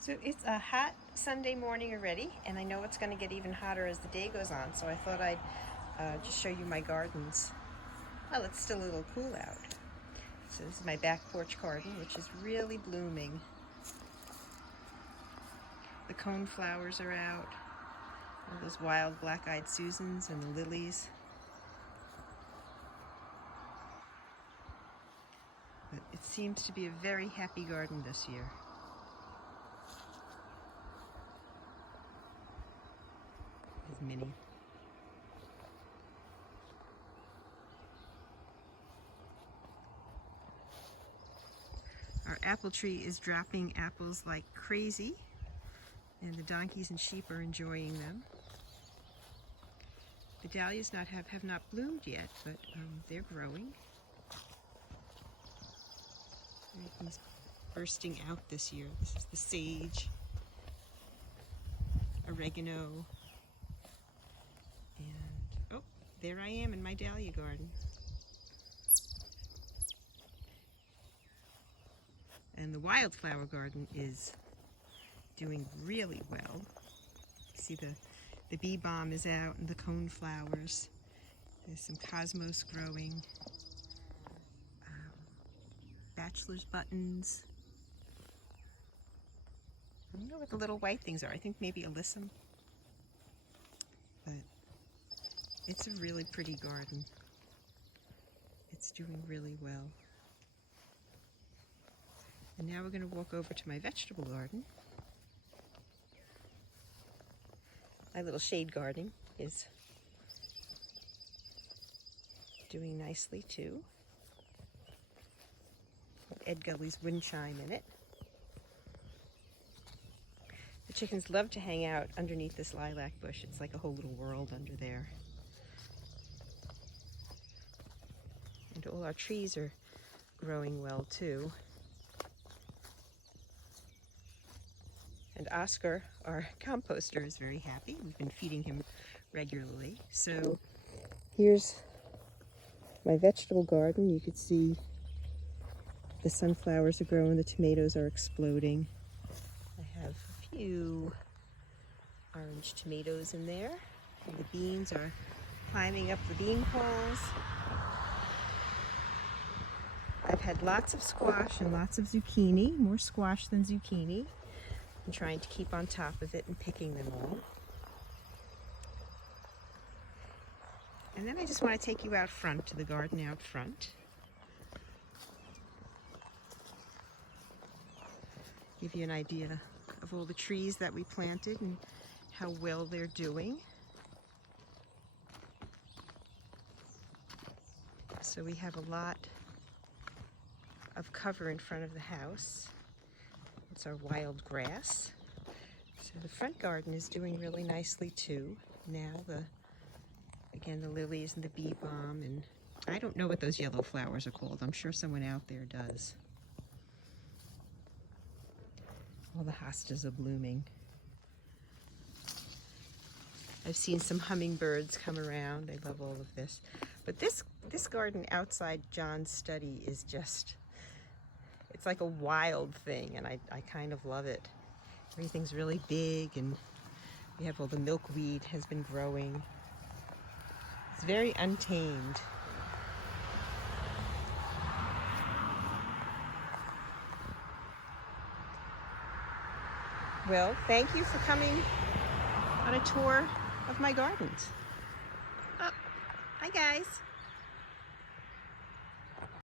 So it's a hot Sunday morning already, and I know it's going to get even hotter as the day goes on, so I thought I'd just show you my gardens. Well, it's still a little cool out. So this is my back porch garden, which is really blooming. The cone flowers are out, all those wild black-eyed Susans and the lilies. But it seems to be a very happy garden this year. There's Minnie. Our apple tree is dropping apples like crazy, and the donkeys and sheep are enjoying them. The dahlias have not bloomed yet, but they're growing. Everything's bursting out this year. This is the sage, oregano, and oh, there I am in my dahlia garden. And the wildflower garden is doing really well. You see the bee balm is out and the cone flowers. There's some cosmos growing. Bachelor's buttons. I don't know what the little white things are. I think maybe alyssum. But it's a really pretty garden. It's doing really well. And now we're going to walk over to my vegetable garden. My little shade garden is doing nicely too. Ed Gully's wind chime in it. The chickens love to hang out underneath this lilac bush. It's like a whole little world under there. And all our trees are growing well too. And Oscar, our composter, is very happy. We've been feeding him regularly. So here's my vegetable garden. You could see the sunflowers are growing, the tomatoes are exploding. I have a few orange tomatoes in there. And the beans are climbing up the bean poles. I've had lots of squash and lots of zucchini, more squash than zucchini. I'm trying to keep on top of it and picking them all. And then I just want to take you out front to the garden out front. Give you an idea of all the trees that we planted and how well they're doing. So we have a lot of cover in front of the house. It's our wild grass. So the front garden is doing really nicely too. Now again, the lilies and the bee balm, and I don't know what those yellow flowers are called. I'm sure someone out there does. All the hostas are blooming. I've seen some hummingbirds come around. I love all of this. But this garden outside John's study is just, it's like a wild thing, and I kind of love it. Everything's really big, and we have all the milkweed has been growing. It's very untamed. Well, thank you for coming on a tour of my gardens. Oh, hi guys.